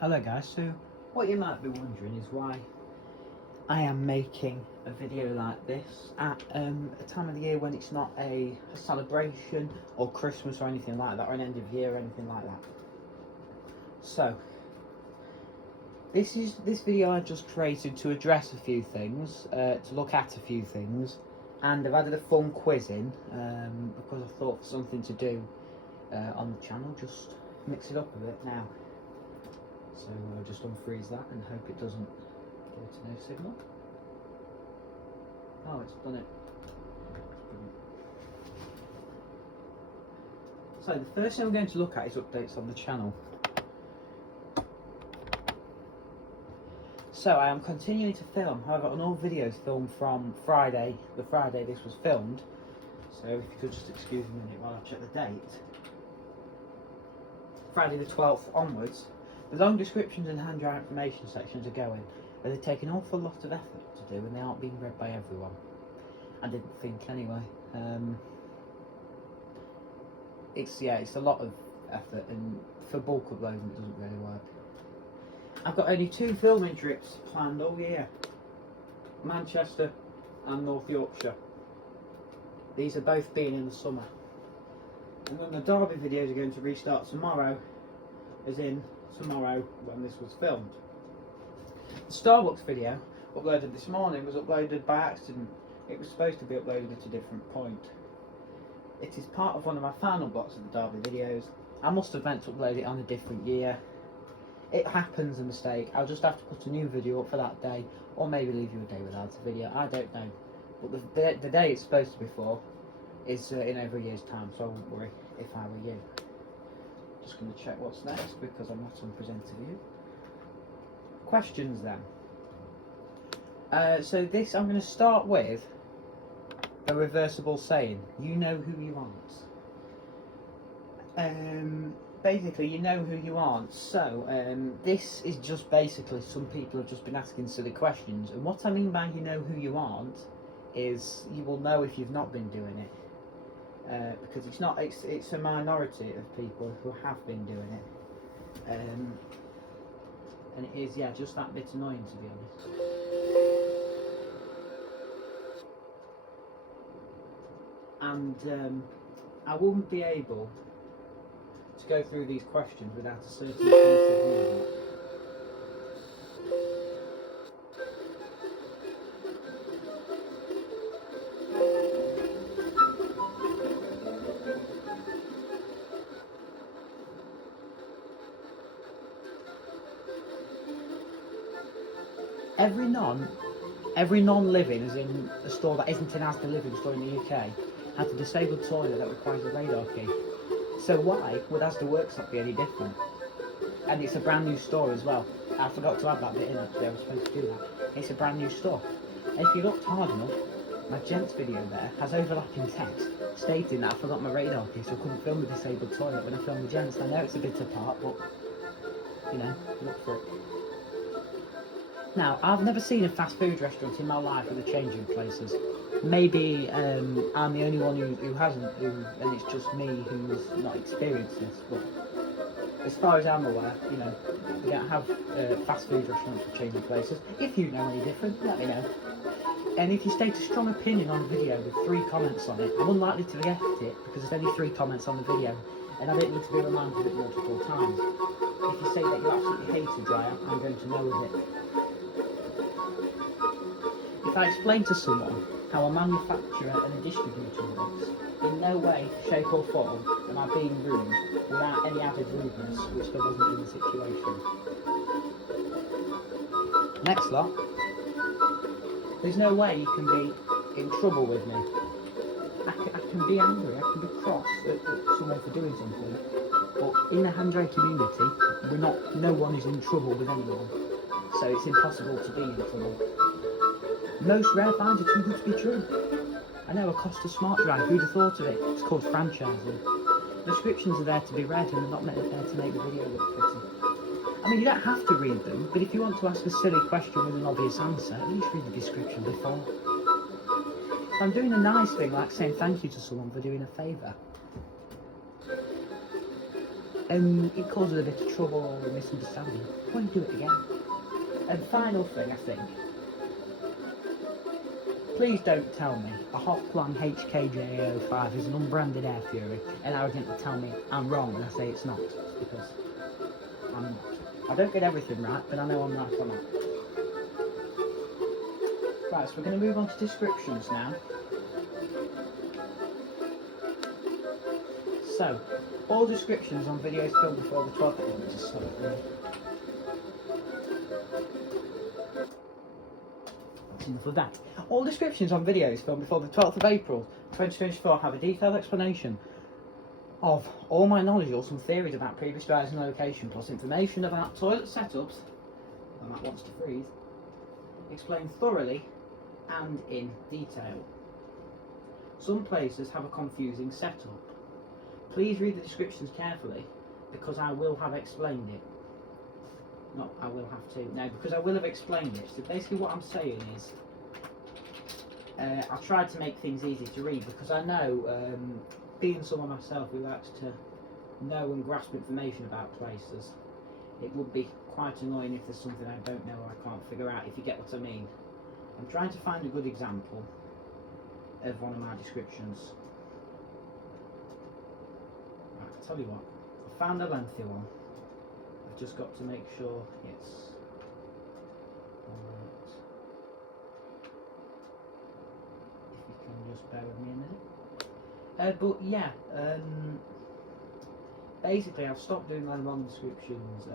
Hello guys, so what you might be wondering is why I am making a video like this at a time of the year when it's not a celebration or Christmas or anything like that, or an end of year or anything like that. So this video I just created to address a few things, to look at a few things, and I've added a fun quiz in because I thought for something to do on the channel, just mix it up a bit now. So I'll just unfreeze that and hope it doesn't go to no signal. Oh, it's done it. So the first thing we're going to look at is updates on the channel. So I am continuing to film, however on all videos filmed from Friday, the Friday this was filmed. So if you could just excuse me a minute while I check the date. Friday the 12th onwards. The long descriptions and handout information sections are going, but they take an awful lot of effort to do and they aren't being read by everyone. I didn't think anyway. It's a lot of effort, and for bulk uploading it doesn't really work. I've got only 2 filming trips planned all year. Manchester and North Yorkshire. These are both being in the summer. And then the Derby videos are going to restart tomorrow, as in tomorrow when this was filmed. The Starbucks video uploaded this morning was uploaded by accident. It was supposed to be uploaded at a different point. It is part of one of my final blocks of the Derby videos. I must have meant to upload it on a different year. It happens, a mistake. I'll just have to put a new video up for that day, or maybe leave you a day without a video. I don't know. But the day it's supposed to be for is in over a year's time, so I wouldn't worry if I were you. Just going to check what's next because I'm not on presenter view. Questions then. So this, I'm going to start with a reversible saying. You know who you aren't. Basically, you know who you aren't. So this is just basically some people have just been asking silly questions, and what I mean by you know who you aren't is you will know if you've not been doing it. Because it's a minority of people who have been doing it, and it is just that bit annoying, to be honest. And I wouldn't be able to go through these questions without a certain piece of music. Every non-living, as in a store that isn't an Asda Living store in the UK, has a disabled toilet that requires a radar key. So why would Asda Workshop be any different? And it's a brand new store as well. I forgot to add that bit in actually, I was supposed to do that. It's a brand new store. And if you looked hard enough, my gents video there has overlapping text stating that I forgot my radar key, so I couldn't film the disabled toilet when I filmed the gents. I know it's a bit apart, but you know, look for it. Now, I've never seen a fast food restaurant in my life with a change in places. Maybe I'm the only one who hasn't, and it's just me who's not experienced this. But as far as I'm aware, you know, we don't have fast food restaurants with changing places. If you know any different, let me know. And if you state a strong opinion on a video with 3 comments on it, I'm unlikely to forget it because there's only 3 comments on the video, and I don't need to be reminded of it multiple times. If you say that you absolutely hate a dryer, I'm going to know of it. If I explain to someone how a manufacturer and a distributor works, in no way, shape or form am I being rude without any added rudeness, which there wasn't in the situation. Next lot. There's no way you can be in trouble with me. I can be angry, I can be cross at someone for doing something, but in the Handray community, no one is in trouble with anyone, so it's impossible to be in trouble. Most rare finds are too good to be true. I know a Costa Smart Drive, who'd have thought of it? It's called franchising. Descriptions are there to be read and they're not there to make the video look pretty. I mean, you don't have to read them, but if you want to ask a silly question with an obvious answer, at least read the description before. If I'm doing a nice thing like saying thank you to someone for doing a favour, it causes a bit of trouble or a misunderstanding. Why do it again? And final thing, I think. Please don't tell me a Hotplan HKJ05 is an unbranded Air Fury and arrogantly tell me I'm wrong when I say it's not, because I'm not. I don't get everything right, but I know I'm right on that. Right, so we're going to move on to descriptions now. So, all descriptions on videos filmed before the 12th of That's enough of that. All descriptions on videos filmed before the 12th of April 2024 have a detailed explanation of all my knowledge or some theories about previous drives and location, plus information about toilet setups, and that wants to freeze, explained thoroughly and in detail. Some places have a confusing setup. Please read the descriptions carefully, because I will have explained it. Not I will have to, no, because I will have explained it. So basically what I'm saying is, I tried to make things easy to read, because I know, being someone myself who likes to know and grasp information about places, it would be quite annoying if there's something I don't know or I can't figure out, if you get what I mean. I'm trying to find a good example of one of my descriptions. Right, I'll tell you what, I found a lengthy one. I've just got to make sure it's alright. If you can just bear with me a minute. But yeah, basically I've stopped doing my long descriptions.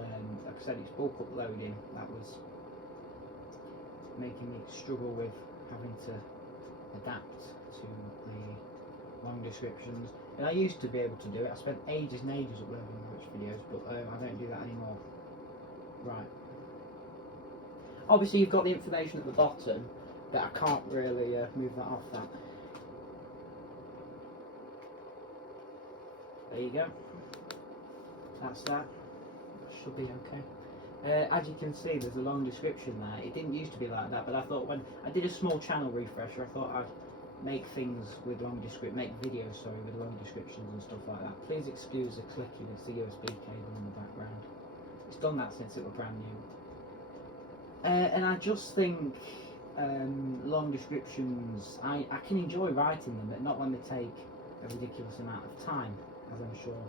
Like I said, it's bulk uploading. That was making me struggle with having to adapt to the long descriptions. And I used to be able to do it. I spent ages and ages uploading Twitch videos, but I don't do that anymore. Right. Obviously you've got the information at the bottom, but I can't really move that off that. There you go. That's that. Should be okay. As you can see, there's a long description there. It didn't used to be like that, but I thought when I did a small channel refresher, I thought I'd make things with make videos, sorry, with long descriptions and stuff like that. Please excuse the clicking, it's the USB cable in the background. It's done that since it was brand new. And I just think long descriptions, I can enjoy writing them, but not when they take a ridiculous amount of time, as I'm sure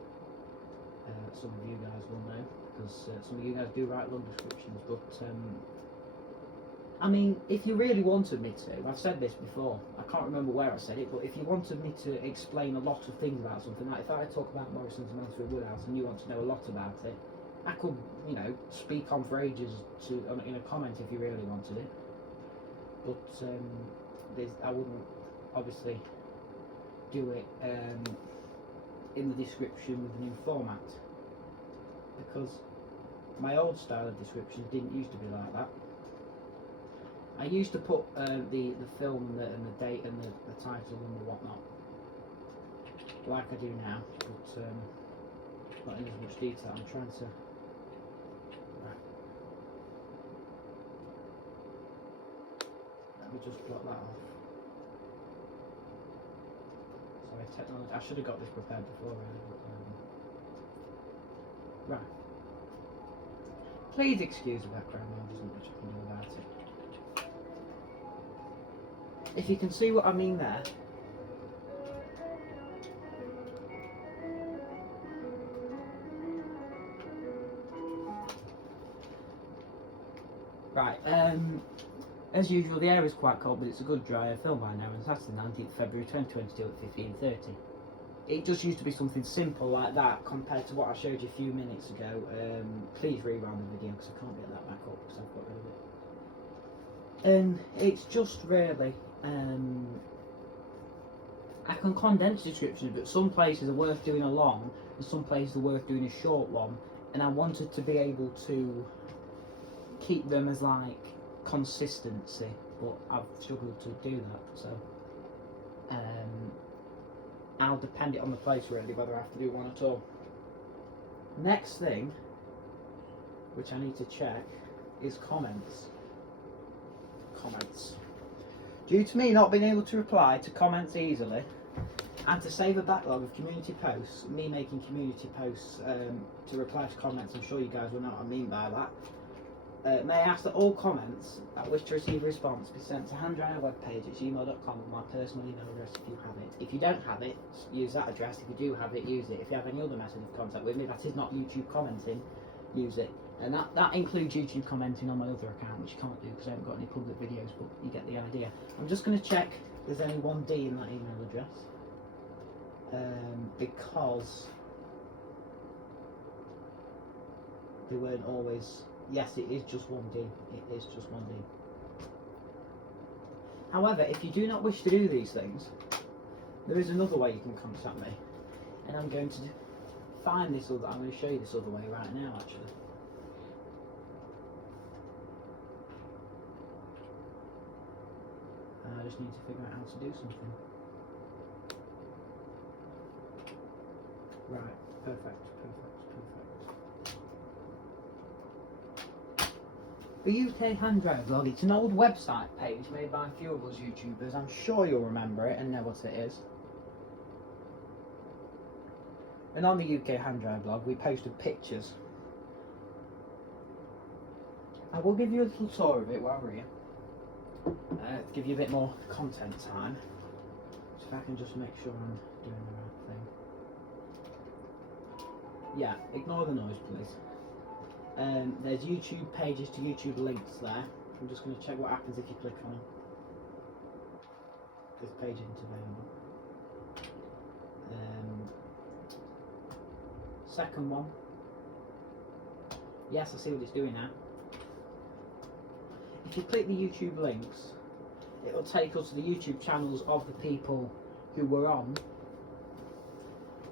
some of you guys will know, because some of you guys do write long descriptions, but I mean, if you really wanted me to, I've said this before, I can't remember where I said it, but if you wanted me to explain a lot of things about something, like if I talk about Morrison's Mansfield Woodhouse and you want to know a lot about it, I could, you know, speak on for ages in a comment if you really wanted it, but I wouldn't obviously do it in the description with the new format, because my old style of description didn't used to be like that. I used to put the film and the date and the title and the whatnot, like I do now, but not in as much detail. I'm trying to... Right. Let me just block that off. Sorry, technology. I should have got this prepared before, really, but, right. Please excuse the background noise, there's not much I can do about it. If you can see what I mean there. Right, as usual the air is quite cold, but it's a good dry air film by now, and that's the 19th February 2022 at 15:30. It just used to be something simple like that compared to what I showed you a few minutes ago. Please rewind the video because I can't get that back up because I've got rid of it. And it's just really, I can condense descriptions, but some places are worth doing a long and some places are worth doing a short one, and I wanted to be able to keep them as like consistency, but I've struggled to do that, so I'll depend it on the place really whether I have to do one at all. Next thing which I need to check is comments. Due to me not being able to reply to comments easily, And to save a backlog of community posts, me making community posts to reply to comments, I'm sure you guys will know what I mean by that. May I ask that all comments that wish to receive a response be sent to handrailwebpage@gmail.com with my personal email address if you have it. If you don't have it, use that address. If you do have it, use it. If you have any other method of contact with me that is not YouTube commenting, use it. And that includes YouTube commenting on my other account, which you can't do because I haven't got any public videos, but you get the idea. I'm just going to check if there's only one D in that email address. Because they weren't always. Yes, it is just one D. It is just one D. However, if you do not wish to do these things, there is another way you can contact me, and I'm going to find this other. I'm going to show you this other way right now, actually. I just need to figure out how to do something. Right, perfect. The UK Handrail blog, it's an old website page made by a few of us YouTubers. I'm sure you'll remember it and know what it is. And on the UK Handrail blog, we posted pictures. I will give you a little tour of it while we're here. To give you a bit more content time. So if I can just make sure I'm doing the right thing. Yeah, ignore the noise, please. There's YouTube pages to YouTube links there. I'm just going to check what happens if you click on them. This page isn't available. Second one. Yes, I see what it's doing now. If you click the YouTube links, it will take us to the YouTube channels of the people who were on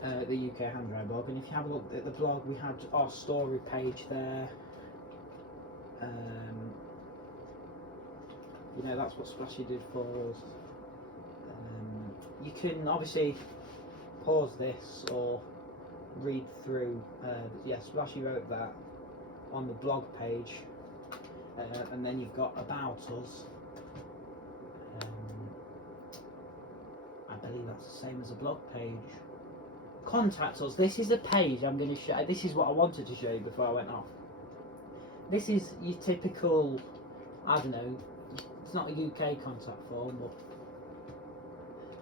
the UK Handrail blog, and if you have a look at the blog, we had our story page there. You know, that's what Splashy did for us. You can obviously pause this or read through. Yeah, Splashy wrote that on the blog page, and then you've got About Us. I believe that's the same as a blog page. Contact us. This is a page I'm going to show. This is what I wanted to show you before I went off. This is your typical, I don't know, it's not a UK contact form, but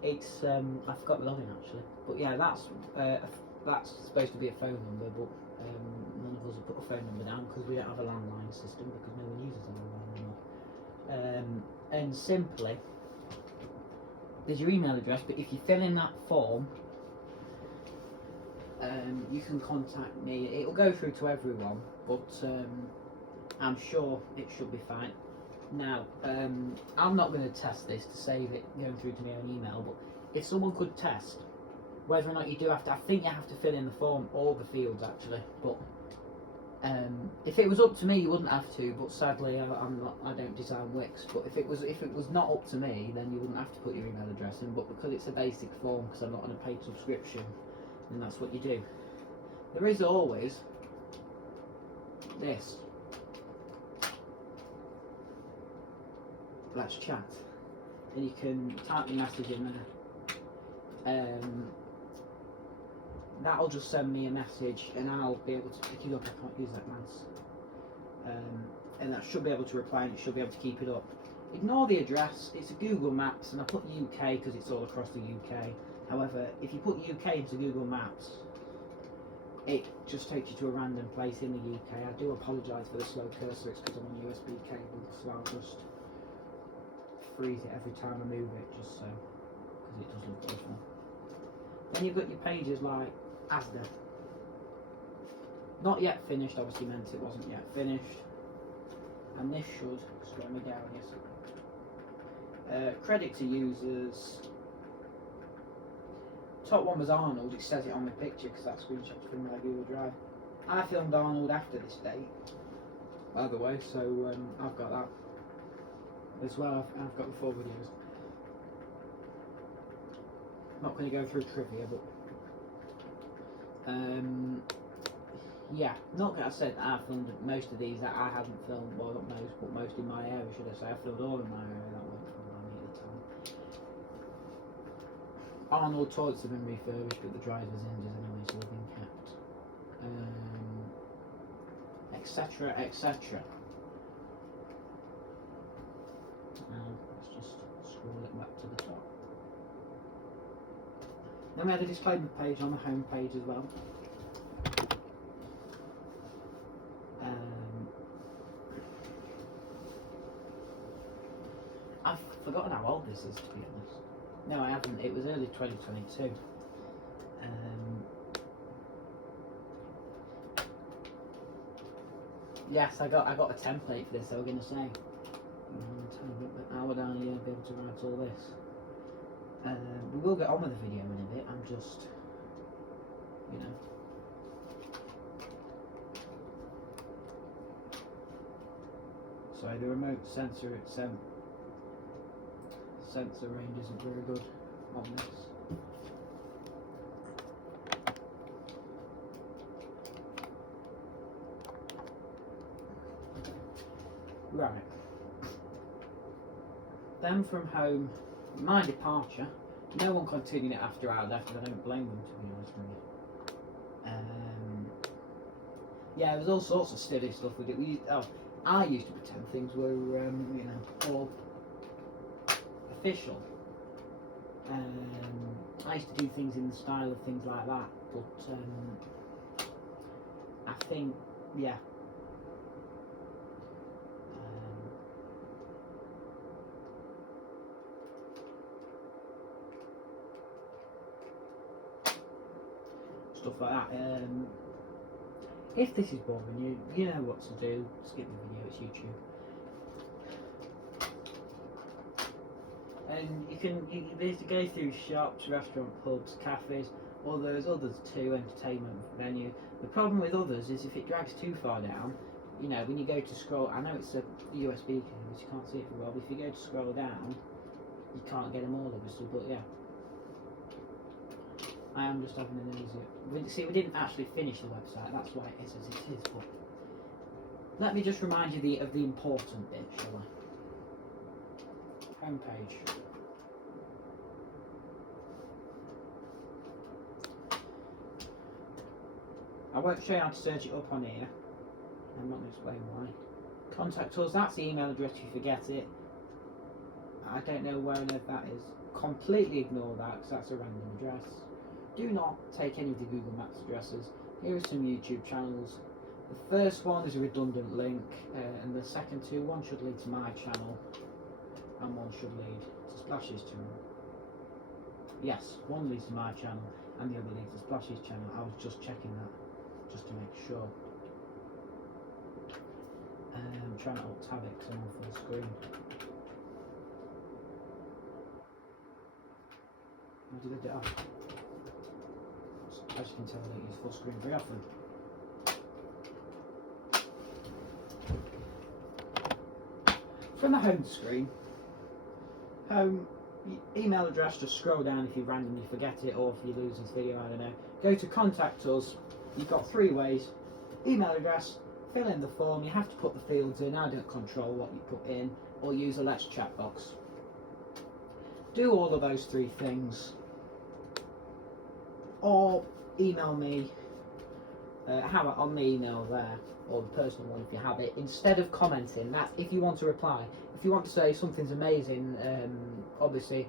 it's, I forgot the login actually. But yeah, that's supposed to be a phone number, but none of us have put a phone number down because we don't have a landline system, because no one uses a landline anymore. And simply, there's your email address, but if you fill in that form, you can contact me. It will go through to everyone, but I'm sure it should be fine. Now, I'm not going to test this to save it going through to me on email, but if someone could test whether or not you do have to, I think you have to fill in the form, all the fields actually, but if it was up to me you wouldn't have to, but sadly I don't design Wix, but if it was not up to me, then you wouldn't have to put your email address in, but because it's a basic form, because I'm not on a paid subscription, then that's what you do. There is always this. Let's chat, and you can type the message in there. That'll just send me a message, and I'll be able to pick it up. I can't use that mouse, and that should be able to reply, and it should be able to keep it up. Ignore the address. It's a Google Maps, and I put UK because it's all across the UK. However, if you put UK into Google Maps, it just takes you to a random place in the UK. I do apologise for the slow cursor. It's because I'm on a USB cable, so I'll just freeze it every time I move it, just so, because it does look awful. Then you've got your pages like Asda. Not yet finished, obviously meant it wasn't yet finished. And this should slow me down, yes. Credit to users. Top one was Arnold. It says it on the picture because that screenshot's from my Google Drive. I filmed Arnold after this date, by the way, so I've got that as well. I've got the 4 videos. Not going to go through trivia, but yeah, not that I said I filmed most of these that I haven't filmed, well not most, but most in my area, should I say. I filmed all in my area, that wasn't from me at the time. Arnold toilets have been refurbished, but the dryers was injured anyway, so they've been kept. Etc. etc. Now let's just scroll it back to the top. Then we had a disclaimer page on the home page as well. I've forgotten how old this is, to be honest. No, I haven't. It was early 2022. Yes, I got a template for this. I was going to say, how would I be able to write all this? We will get on with the video in a bit. I'm just, you know. So the remote sensor range isn't very good on this. Right. Then from home, my departure. No one continued it after I left, and I don't blame them, to be honest with you. Yeah, there's all sorts of silly stuff with it. I used to pretend things were, you know, all official. I used to do things in the style of things like that, but I think, yeah. Stuff like that. If this is boring you, you know what to do. Skip the video, it's YouTube. And you there's to go through shops, restaurants, pubs, cafes, or there's others too, entertainment venue. The problem with others is if it drags too far down, you know, when you go to scroll, I know it's a USB cable, so you can't see it very well, but if you go to scroll down, you can't get them all obviously, but yeah. I am just having an easy. See, we didn't actually finish the website, that's why it is as it is, but let me just remind you of the important bit, shall I? Homepage. I won't show you how to search it up on here. I'm not going to explain why. Contact us, that's the email address if you forget it. I don't know where on earth that is. Completely ignore that because that's a random address. Do not take any of the Google Maps addresses. Here are some YouTube channels. The first one is a redundant link, and the second two, one should lead to my channel, and one should lead to Splash's channel. Yes, one leads to my channel, and the other leads to Splash's channel. I was just checking that, just to make sure. I'm trying to alt tab it because I'm on full screen. Why did I do that? As you can tell, I don't use full screen very often. From the home screen, home email address, just scroll down if you randomly forget it or if you lose this video, I don't know. Go to contact us. You've got 3 ways. Email address, fill in the form, you have to put the fields in. I don't control what you put in, or use a Let's Chat box. Do all of those 3 things, or email me, have it on the email there, or the personal one if you have it, instead of commenting. That's if you want to reply. If you want to say something's amazing, obviously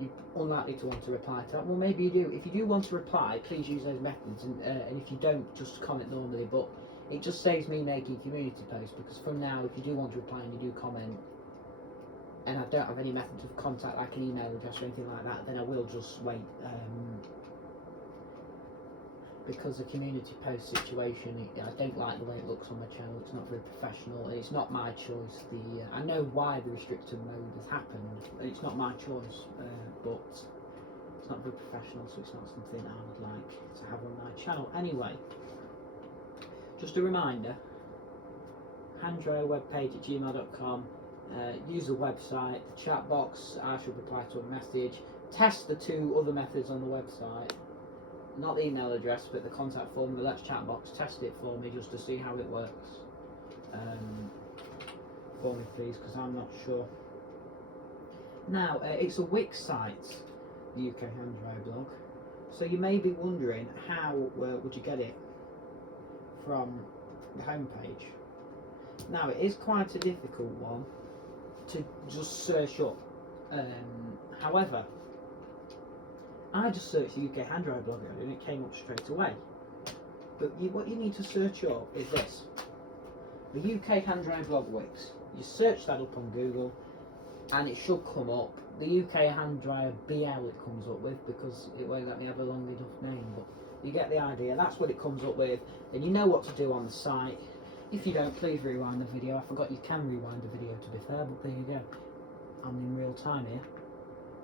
you're unlikely to want to reply to that. Well, maybe you do. If you do want to reply, please use those methods, and if you don't, just comment normally. But it just saves me making community posts, because from now, if you do want to reply and you do comment, and I don't have any methods of contact like an email address or anything like that, then I will just wait. Because the community post situation, I don't like the way it looks on my channel. It's not very professional, and it's not my choice. I know why the restricted mode has happened. It's not my choice, but it's not very professional, so it's not something I would like to have on my channel. Anyway, just a reminder: handrowebpage@gmail.com. Use the website, the chat box. I should reply to a message. Test the 2 other methods on the website. Not the email address, but the contact form, the Let's Chat box. Test it for me just to see how it works. For me, please, because I'm not sure. Now, it's a Wix site. the UK Hand Dryer blog. So you may be wondering, how would you get it from the homepage? Now, it is quite a difficult one to just search up. However, I just searched the UK Hand Dryer blog and it came up straight away. But what you need to search up is this: the UK Hand Dryer blog Wix. You search that up on Google and it should come up. The UK Hand Dryer BL it comes up with, because it won't let me have a long enough name, but you get the idea. That's what it comes up with, and you know what to do on the site. If you don't, please rewind the video. I forgot you can rewind the video, to be fair, but there you go. I'm in real time here.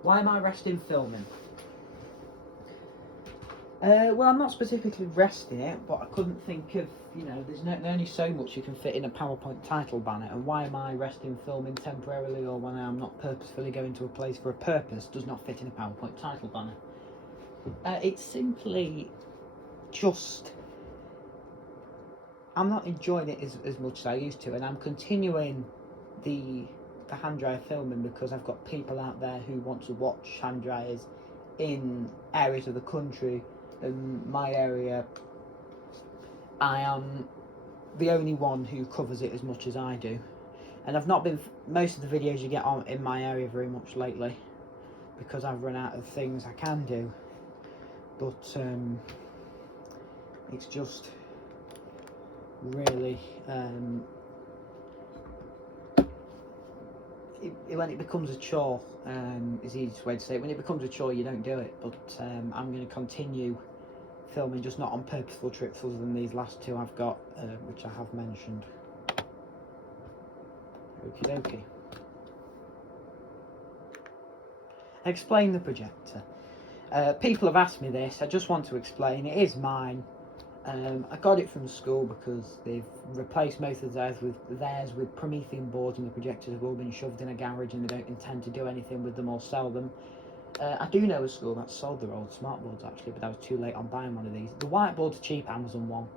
Why am I resting filming? Well, I'm not specifically resting it, but I couldn't think of, there's only so much you can fit in a PowerPoint title banner, and why am I resting filming temporarily, or when I'm not purposefully going to a place for a purpose, does not fit in a PowerPoint title banner. It's simply just, I'm not enjoying it as much as I used to, and I'm continuing the hand dryer filming because I've got people out there who want to watch hand dryers in areas of the country. In my area, I am the only one who covers it as much as I do, and I've not been most of the videos you get on in my area very much lately, because I've run out of things I can do. But it's just really when it becomes a chore, is the easiest way to say it. When it becomes a chore, you don't do it. But I'm going to continue filming, just not on purposeful trips other than these last two I've got, which I have mentioned. Okie dokie. Explain the projector. People have asked me this. I just want to explain. It is mine. I got it from school because they've replaced most of theirs with Promethean boards, and the projectors have all been shoved in a garage and they don't intend to do anything with them or sell them. I do know a school that sold their old smart boards actually, but I was too late on buying one of these. The whiteboard's cheap, Amazon one.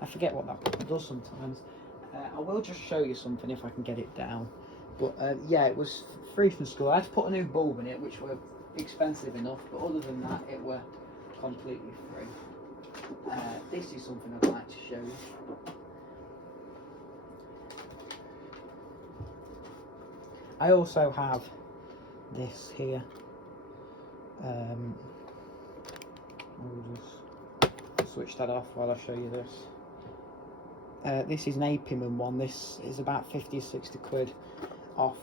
I forget what that does sometimes. I will just show you something if I can get it down. But yeah, it was free from school. I had to put a new bulb in it, which were expensive enough, but other than that it were completely free. This is something I'd like to show you. I also have this here. We'll just switch that off while I show you this. This is an Apiman one. This is about 50 or 60 quid off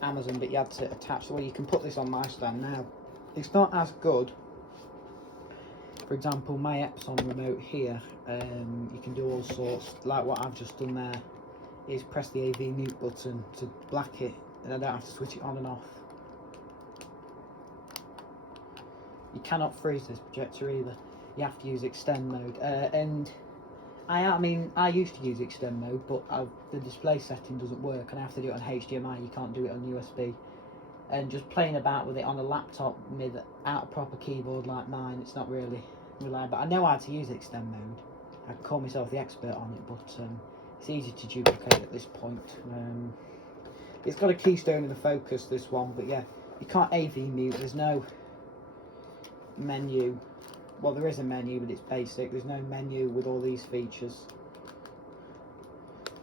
Amazon, but you had to attach, well, you can put this on my stand now. It's not as good. For example, my Epson remote here, you can do all sorts, like what I've just done there, is press the AV mute button to black it, and I don't have to switch it on and off. You cannot freeze this projector either. You have to use extend mode, and I mean, I used to use extend mode, but the display setting doesn't work, and I have to do it on HDMI. You can't do it on USB. And just playing about with it on a laptop without a proper keyboard like mine, it's not really reliable. I know how to use extend mode. I call myself the expert on it, but it's easy to duplicate at this point. It's got a keystone and a focus, this one, but yeah, you can't AV mute. There's no menu. Well, there is a menu, but it's basic. There's no menu with all these features,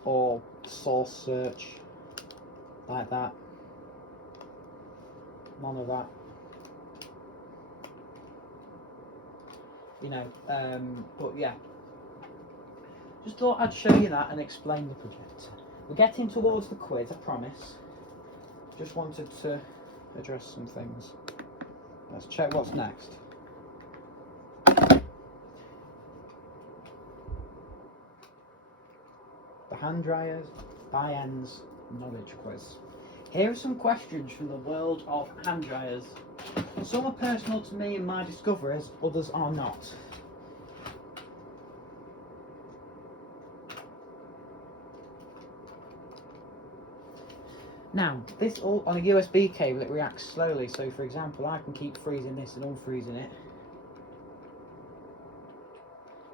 or source search like that. None of that. But yeah, just thought I'd show you that and explain the projector. We're getting towards the quiz, I promise. Just wanted to address some things. Let's check what's next. The hand dryers by ends knowledge quiz. Here are some questions from the world of hand dryers. Some are personal to me and my discoveries, others are not. Now, this all on a USB cable, it reacts slowly, so for example, I can keep freezing this and unfreezing it.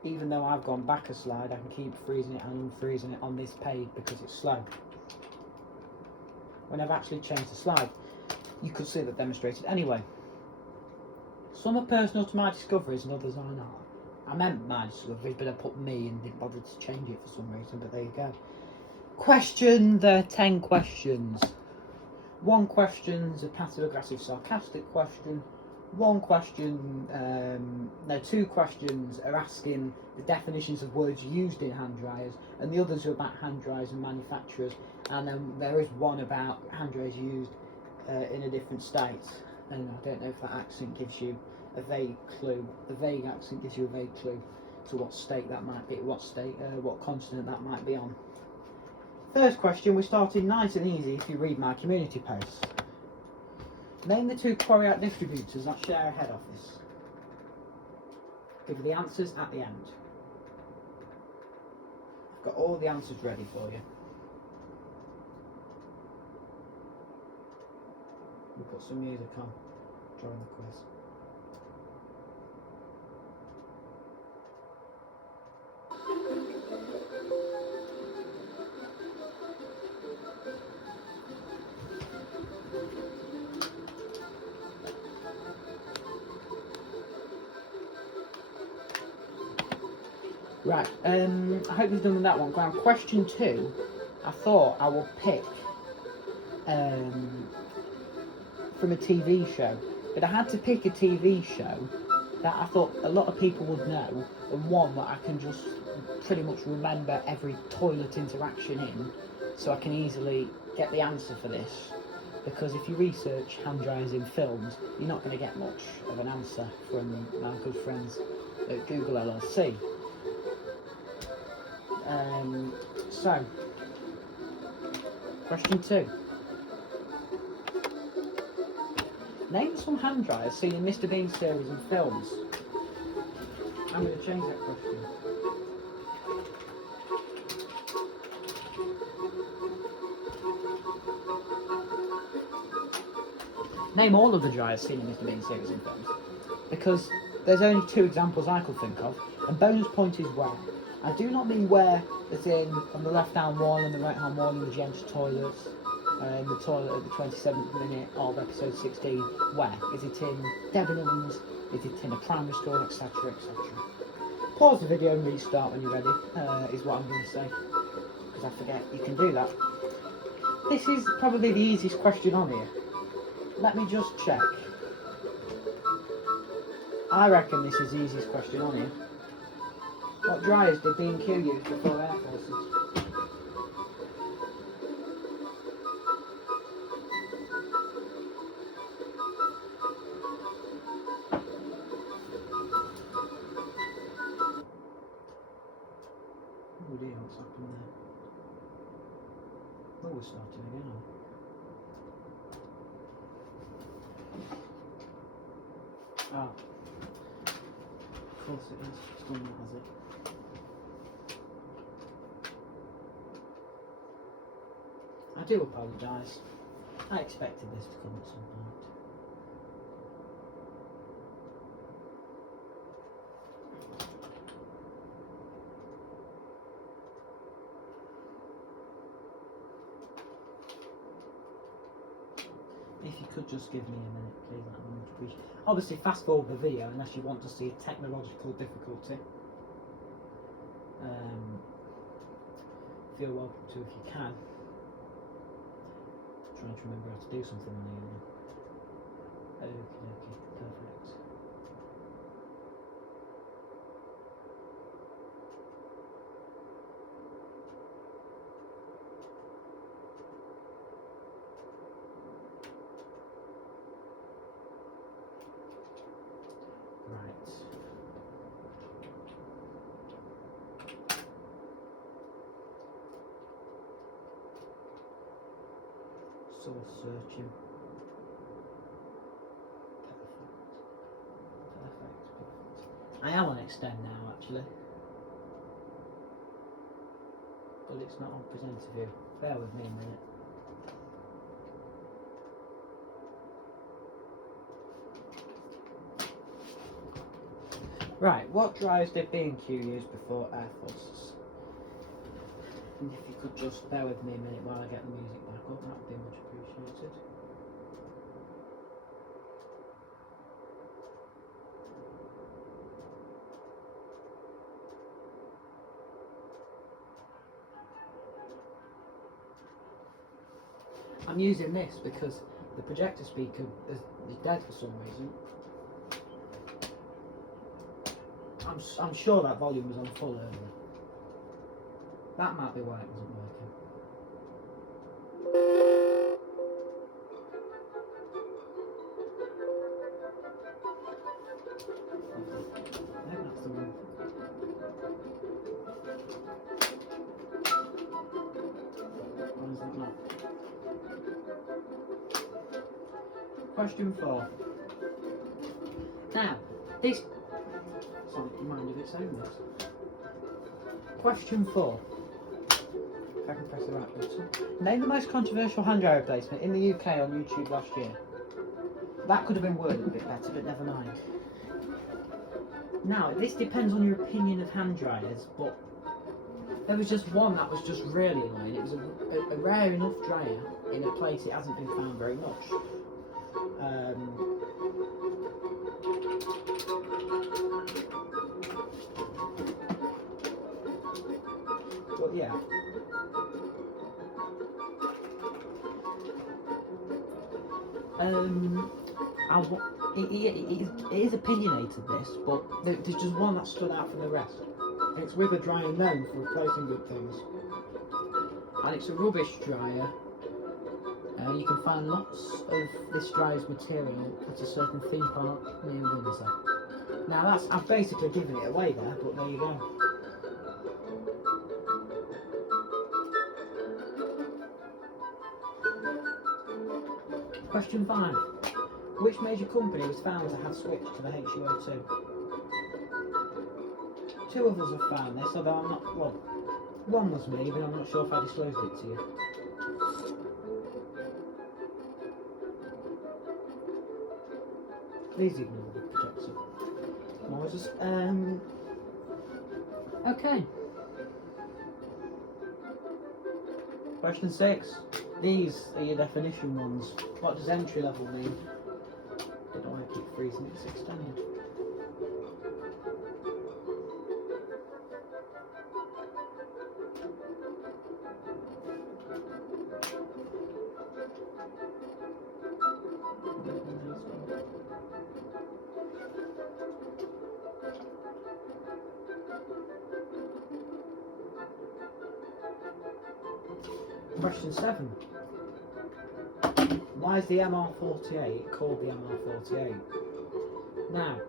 Even though I've gone back a slide, I can keep freezing it and unfreezing it on this page because it's slow. when I've actually changed the slide. You could see that demonstrated anyway. Some are personal to my discoveries and others are not. I meant my discoveries, but I put me and didn't bother to change it for some reason, but there you go. Question the 10 questions. One question's a passive-aggressive sarcastic question. Two questions are asking the definitions of words used in hand dryers, and the others are about hand dryers and manufacturers, and then there is one about hand dryers used in a different state, and I don't know if that accent gives you a vague clue. The vague accent gives you a vague clue to what state that might be, what continent that might be on. First question, we started nice and easy if you read my community posts. Name the 2 Quariat distributors that share a head office. Give the answers at the end. I've got all the answers ready for you. We'll put some music on during the quiz. Right, I hope you've done with that one. Now, question 2, I thought I would pick from a TV show, but I had to pick a TV show that I thought a lot of people would know, and one that I can just pretty much remember every toilet interaction in, so I can easily get the answer for this. Because if you research hand dryers in films, you're not going to get much of an answer from my good friends at Google LLC. So, question 2. Name some hand dryers seen in Mr. Bean series and films. I'm going to change that question. Name all of the dryers seen in Mr. Bean series and films. Because there's only 2 examples I could think of, and bonus point is where. I do not mean where as in on the left hand one and the right hand one in the gents' toilets, and the toilet at the 27th minute of episode 16. Where? Is it in Debenhams? Is it in a primary school, etc, etc? Pause the video and restart when you're ready, is what I'm going to say, because I forget you can do that. This is probably the easiest question on here. Let me just check. I reckon this is the easiest question on here. What dryers did B&Q use before Air Forces? Oh dear, what's happened there? Oh, we're starting again. Ah, of course it is. It's done that, has it? I do apologise. I expected this to come at some point. If you could just give me a minute, please, that would much appreciate. Obviously, fast forward the video unless you want to see technological difficulty. Feel welcome to if you can. Trying to remember how to do something on here. Okay, perfect. Right. Source searching. Perfect. I am on Extend now, actually. But it's not on presenter view. Bear with me a minute. Right, what dryers did B&Q use before Air Forces? And if you could just bear with me a minute while I get the music back up, that would be much appreciated. I'm using this because the projector speaker is dead for some reason. I'm sure that volume was on full earlier. That might be why it wasn't working. I think that's the one. Why is that not? Question 4. Now, this. Sorry, mind if it's saying this. Question 4. If I can press the right button. Name the most controversial hand dryer replacement in the UK on YouTube last year. That could have been worded a bit better, but never mind. Now, this depends on your opinion of hand dryers, but there was just one that was just really annoying. It was a rare enough dryer in a place it hasn't been found very much. But yeah. It is opinionated, this, but there's just one that stood out from the rest. And it's with a dryer known for replacing good things. And it's a rubbish dryer. You can find lots of this dryer's material at a certain theme park near Windsor. Now I've basically given it away there, but there you go. Question 5. Which major company was found to have switched to the HUO2? 2 of us have found this, although I'm not, well, one was me, but I'm not sure if I disclosed it to you. Please ignore the projector noises. Okay. Question 6. These are your definition ones. What does entry level mean? I don't want to keep freezing it, it's extended. Question 7. Why is the MR48 called the MR48? Now,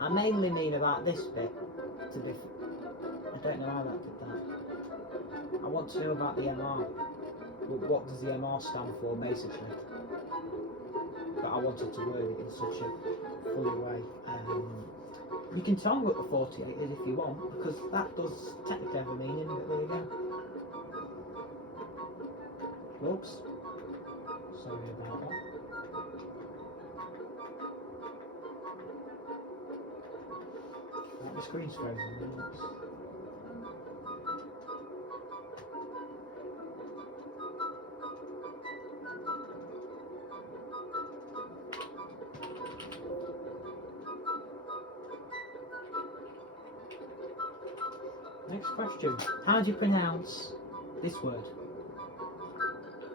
I mainly mean about this bit, to be I don't know how that did that. I want to know about the MR. What does the MR stand for, basically? But I wanted to word it in such a funny way. You can tell me what the 48 is if you want, because that does technically have a meaning, but there you go. Whoops. Sorry about that. Right, the screen's frozen. Next question. How do you pronounce this word?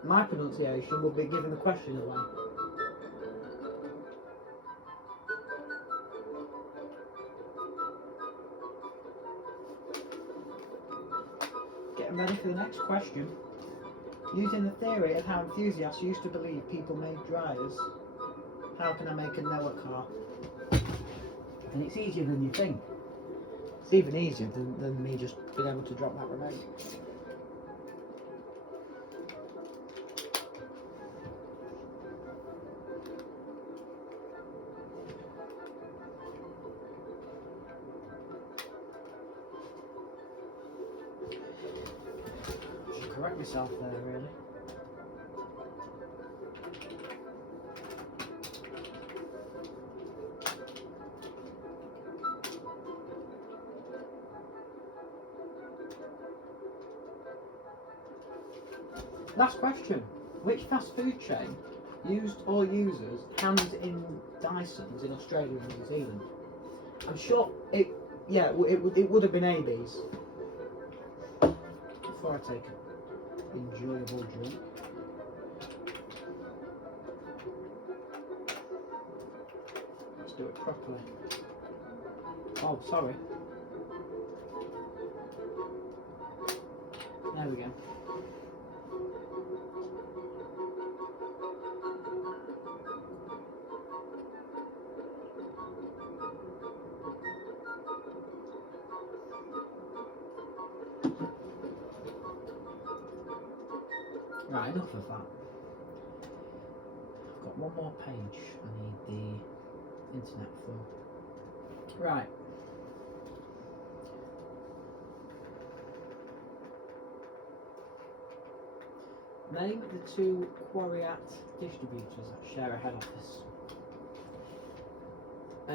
My pronunciation will be giving the question away. Getting ready for the next question. Using the theory of how enthusiasts used to believe people made dryers, how can I make a Noah car? And it's easier than you think. It's even easier than me just being able to drop that remote. Correct myself there, really. Last question. Which fast food chain used or uses hands-in Dysons in Australia and New Zealand? I'm sure it. Yeah, it would have been AB's. Before I take an enjoyable drink. Let's do it properly. Oh, sorry. There we go. Right, enough of that. I've got one more page I need the internet for. Right. Name the two Quarriat distributors that share a head office. I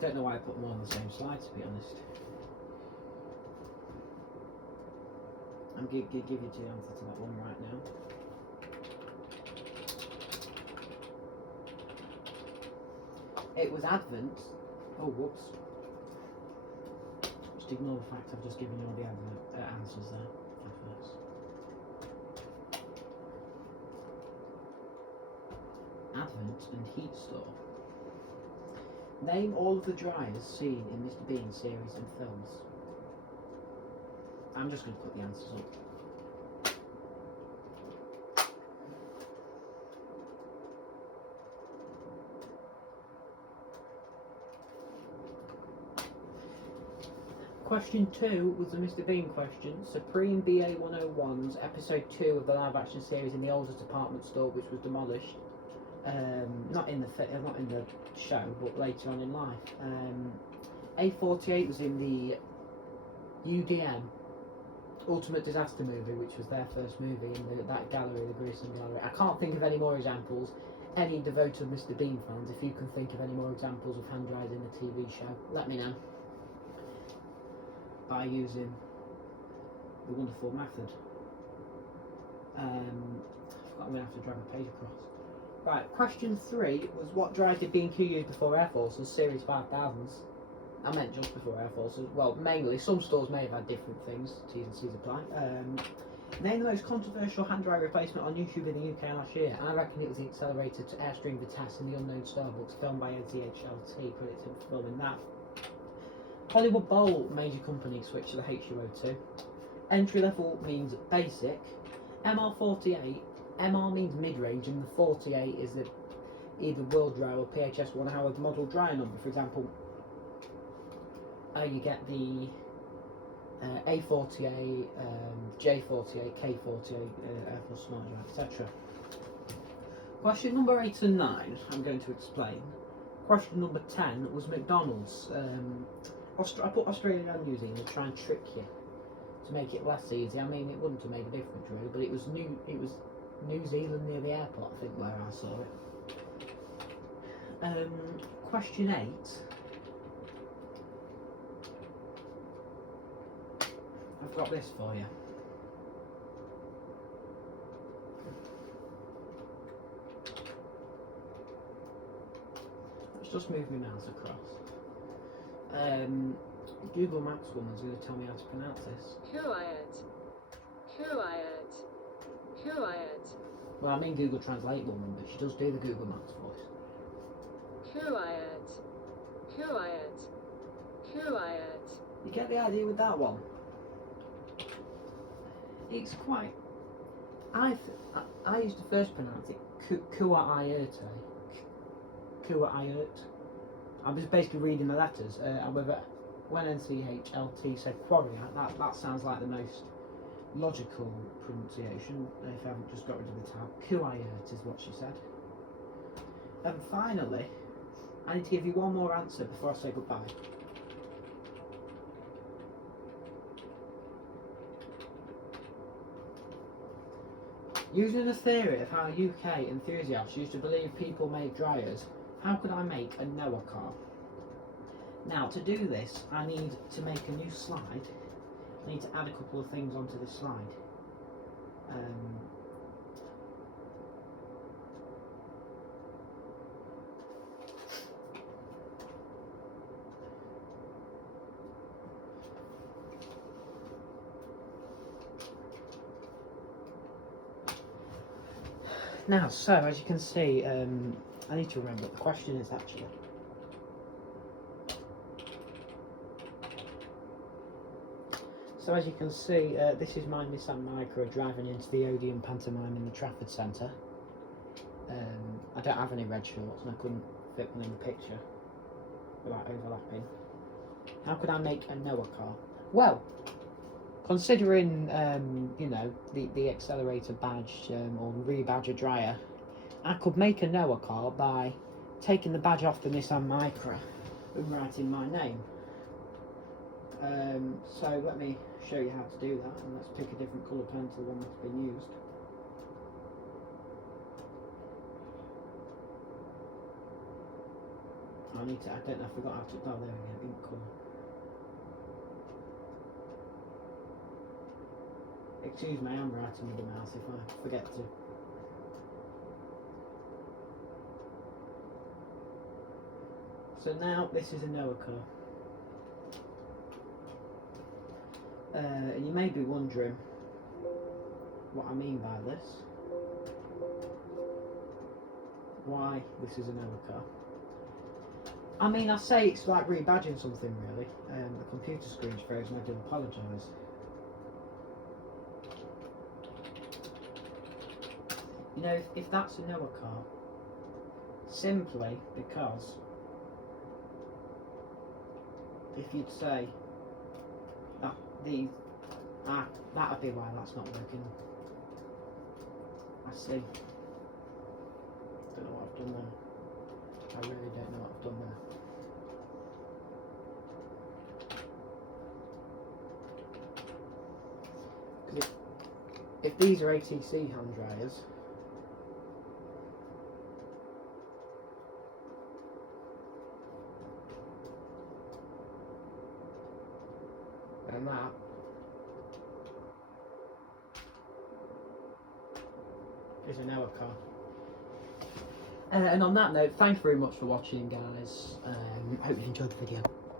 don't know why I put them all on the same slide, to be honest. I'm going to give you the answer to that one right now. It was Advent. Oh, whoops. Just ignore the fact I've just given you all the answers there. Advent and Heat Store. Name all of the dryers seen in Mr. Bean's series and films. I'm just going to put the answers up. Question 2 was the Mr. Bean question. Supreme BA 101's episode 2 of the live action series in the oldest department store, which was demolished. Not in the show, but later on in life. A48 was in the UDM Ultimate Disaster movie, which was their first movie in that gallery, the Grierson Gallery. I can't think of any more examples. Any devoted Mr. Bean fans, if you can think of any more examples of hand dryers in the TV show, let me know by using the wonderful method. I forgot I'm going to have to drag a page across. Right, question 3 was what dryers did B&Q use before Air Force's Series 5000s? I meant just before Air Force's. Well, mainly. Some stores may have had different things. T's and C's apply. Name the most controversial hand dryer replacement on YouTube in the UK last year. I reckon it was the accelerator to Airstream Vitesse in The Unknown Starbucks, filmed by NCHLT, credited for filming that. Hollywood Bowl major company switched to the HUO2. Entry level means basic. MR48. MR means mid-range, and the 48 is the either World Dryer or PHS 1 Howard model dryer number. For example, you get the A48, J48, K48, Air Force Smart Dryer, etc. Question number 8 and 9, I'm going to explain. Question number 10 was McDonald's. I put Australia and New Zealand to try and trick you to make it less easy. I mean, it wouldn't have made a difference really, but it was New Zealand near the airport, I think, where I saw it. Question 8. I've got this for you. Let's just move my mouse across. Google Maps woman's going to tell me how to pronounce this. Kuwait. Well, I mean Google Translate woman, but she does do the Google Maps voice. Kuwait. You get the idea with that one? It's quite... I used to first pronounce it Kuwait. I was basically reading the letters. However, when NCHLT said Quarriat, that sounds like the most logical pronunciation, if I haven't just got rid of the tab. Kuwait is what she said. And finally, I need to give you one more answer before I say goodbye. Using the theory of how UK enthusiasts used to believe people make dryers, how could I make a Noah car? Now, to do this, I need to make a new slide. I need to add a couple of things onto this slide. Now, so as you can see, I need to remember what the question is actually. So as you can see, this is my Nissan Micra driving into the Odeon pantomime in the Trafford Centre. I don't have any red shorts and I couldn't fit one in the picture without overlapping. How could I make a Noah car? Well, considering you know, the accelerator badge or rebadger dryer, I could make a Noah car by taking the badge off the Nissan Micra and writing my name. So let me show you how to do that, and let's pick a different colour pen to the one that's been used. I don't know, I forgot how to, oh there we go, ink colour. Excuse me, I'm writing with the mouse if I forget to. So now this is a Noah car. And you may be wondering what I mean by this. Why this is a Noah car. I mean, I say it's like rebadging something really. The computer screen's frozen, I do apologise. You know, if that's a Noah car, simply because if you'd say that that'd be why that's not working. I see. Don't know what I've done there. I really don't know what I've done there. Because if these are ATC hand dryers, and that is a Noah car. And on that note, thanks very much for watching, guys. Hope you enjoyed the video.